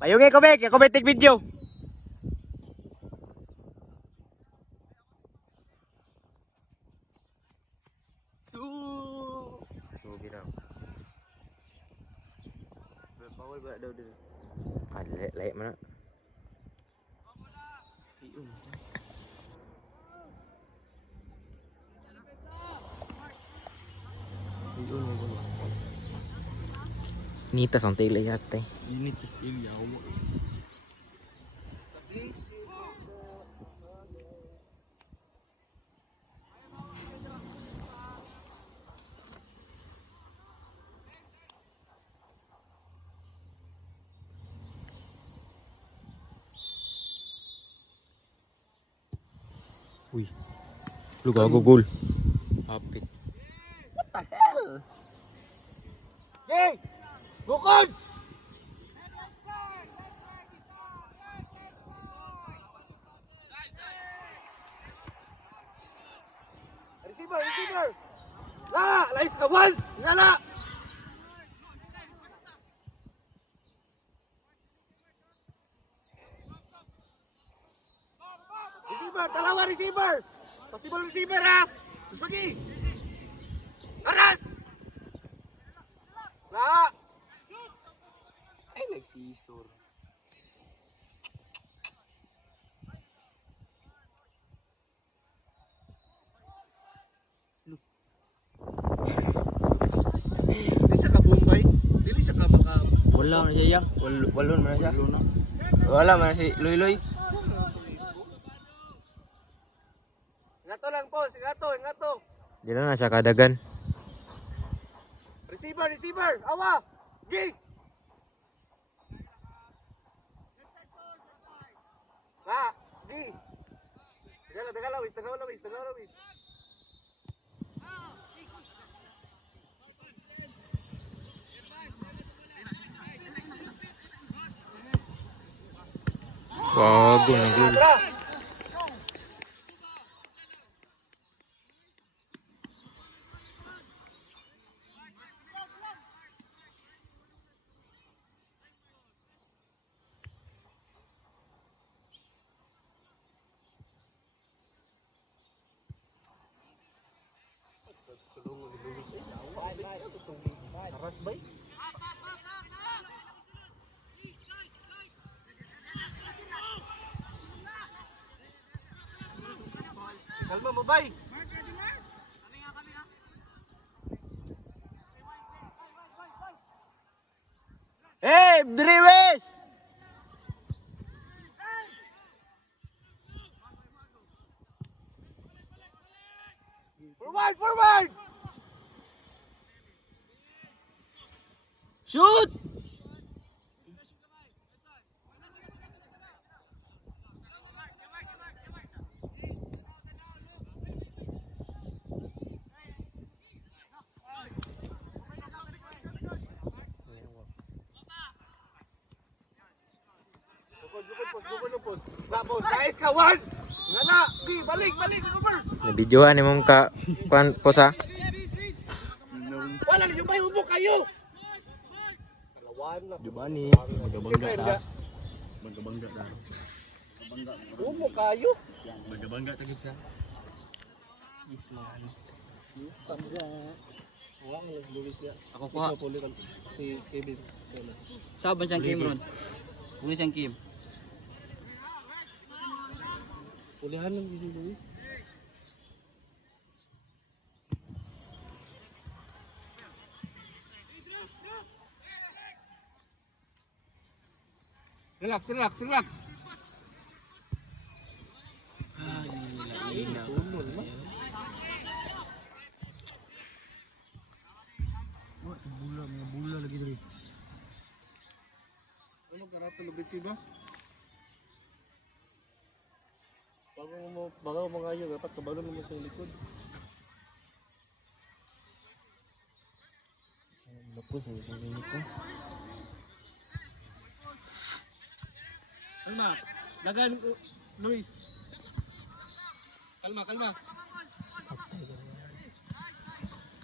Mayungi ko, Bek. Ako may take video. Sugi na. Bawal ba daw dito? Ah, layak mo na. Nitas ang tila yate. Nitas tila ako mo. Uy. Lu gago gol. Apit. What the hell? Hey! Bukod! Receiver! Lala! Lais ka, one! Lala! Receiver! Dalawa receiver! Possible receiver ha! Mas pagi! Aras! Lala! Ay, nagsisor. Dili siya ka Bombay? Dili siya ka maka... Wala man siya. Walon man siya. Wala man si Loy. Ngato lang po, ngato. Di na siya kadagan. Receiver! Awa! Gi! Ha! Gi! Tagalawis. Gago na gol. Aras bay? Kalma mo bay? Hey, Driwes! Forward! Shoot! Lupos. Vamos, guys, kawan! Ngana! Di, balik! Over! Nabidyohan ni mong ka posa. Wala niyo ba ubo kayo? Kalawan na. Jubani. Magabangga na. Ubo kayo? Magabangga tagit siya. Isman. Tanda. Wala ang Luis niya. Ako kuha. Si Kevin. Saban siyang Kim ron. Uli siyang Kim. Ulihan lang si Luis. Relax. Bula lagi diri. Ano karato lubis ba? Bago mo kayo, dapat kabalo mo sa likod. Lapos ang ginit ko. Kalma. Lagan Luis. Kalma.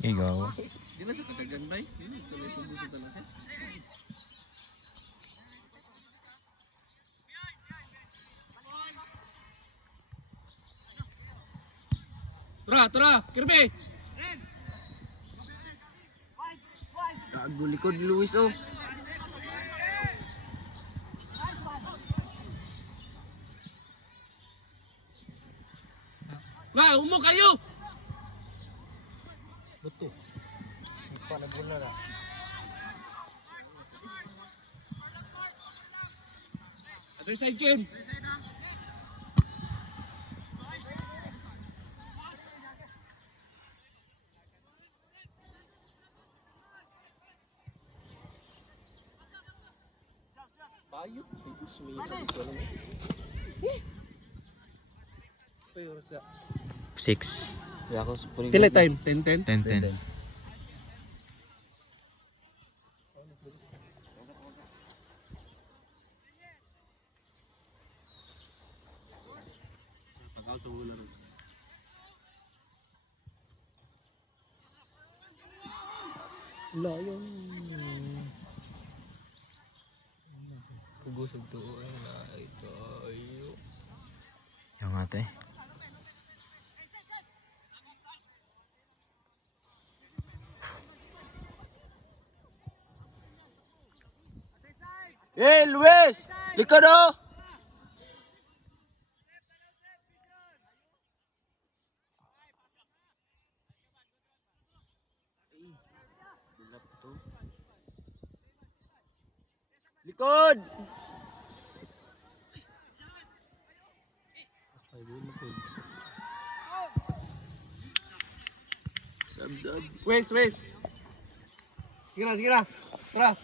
Ikaw. Di na siya kadagan bay? Di na siya may pumbuso talaga siya. Tura, Kirby! Gago likod Luis oh. Ba, umo kayo! Betul. Lupa na bola na. Other side, Kim! Bayot si Usmina. Pero oras na. 6. Pila time? 10-10? 10-10. Pagkaw sa muna rin. Layon. Kugusog to ay na ito ayo. Yung ate. Hey Luis, likod oh. Likod. Sab. Wes! Sige na! Tara!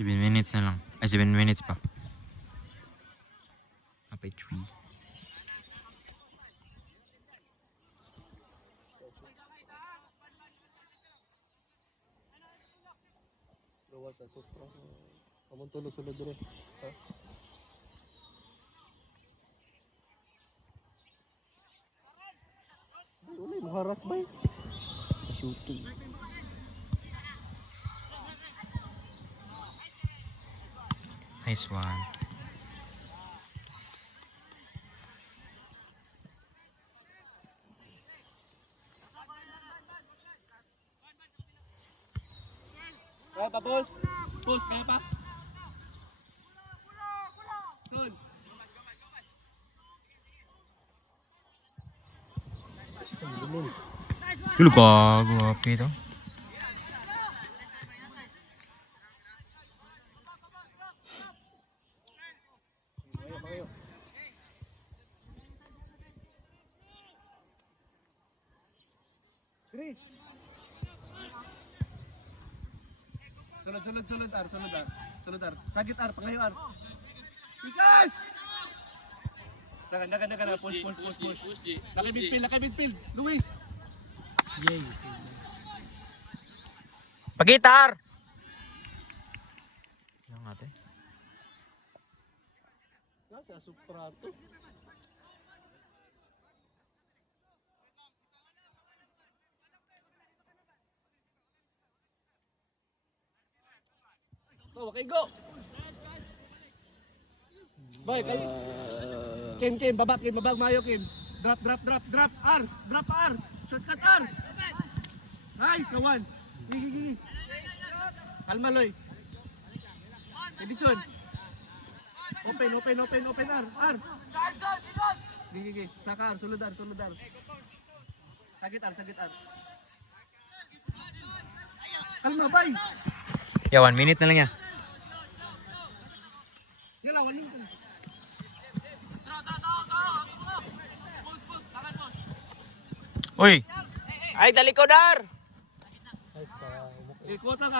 7 minutes na lang. Ay, 7 minutes pa. Napay 3. Luwas sa supra. Amon tulo sulod dire. Ha? Wala mo haras ba? Shooting. Nice one. Kaya pa, boss? Boss, kaya pa? Sun! Dulu gago apa itu? Sunod, Ar. Sakit, Ar. Pangayo, Ar. Ikas! Dagan. Push. Laki midfield. Luis! Pagitar. Yang ate. Nasa supra to. Okay, go! Boy, kayo. Kim, babak, mayo, Kim. Drop, R. Drop, R. Shortcut, R. Nice, kawan. Gigi. Kalma, Loy. Edison. Open, R. Gigi. Saka, R. Sulod, R. Sakit, R. Kalma, bay. Ya 1 minute na lang ya. Yala, waling ko. Uy, Ay talikodar. Kotang,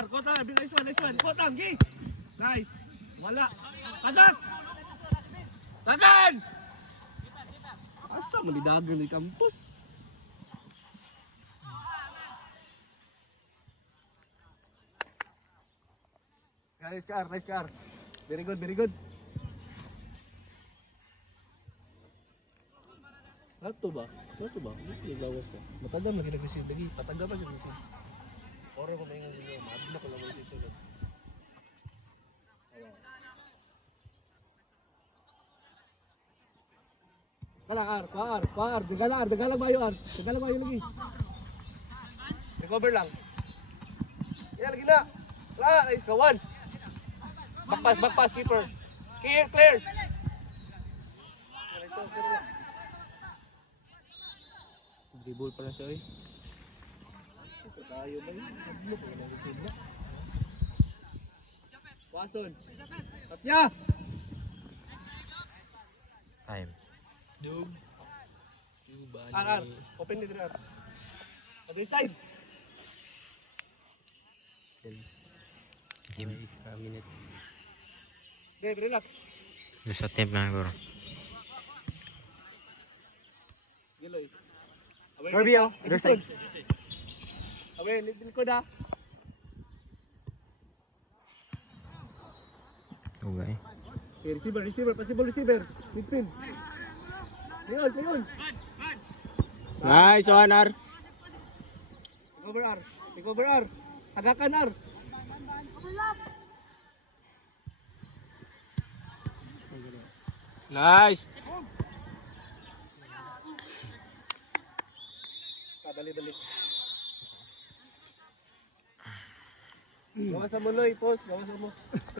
nice one. Kotang, gi. Nice. Wala. Tagan! Asa mo ni dagan ni kampus? Nice car. Very good. Ato ba? Naglawas ka. Matagam lagi nag-receive lagi. Patagam lagi nag-receive. Oro ko maingon sa iyo. Maadna ko lang mag-receive sulod. Kala ar. Dagalang bayo ar. Dagalang bayo lagi. Recover lang. Yan lagi na. Wala, ay kawan. Backpass keeper. Clear. Dribble pala siya eh. Tayo ba yun? Ano ba yung receive na? Wason. Tapya! Time. Dug. Ar. Open dito ar. Other side. Game. Extra minute. Okay, relax. Sa temp na bro. Giloy. Kirby oh. Other side. Awe, likod ha. Okay. Okay, receiver. Possible receiver. Midfield. Ngayon. Nice one R. Take over R. Hagakan R. Nice. Dali. Gawas sa mo, Loy. Post. Gawas sa mo.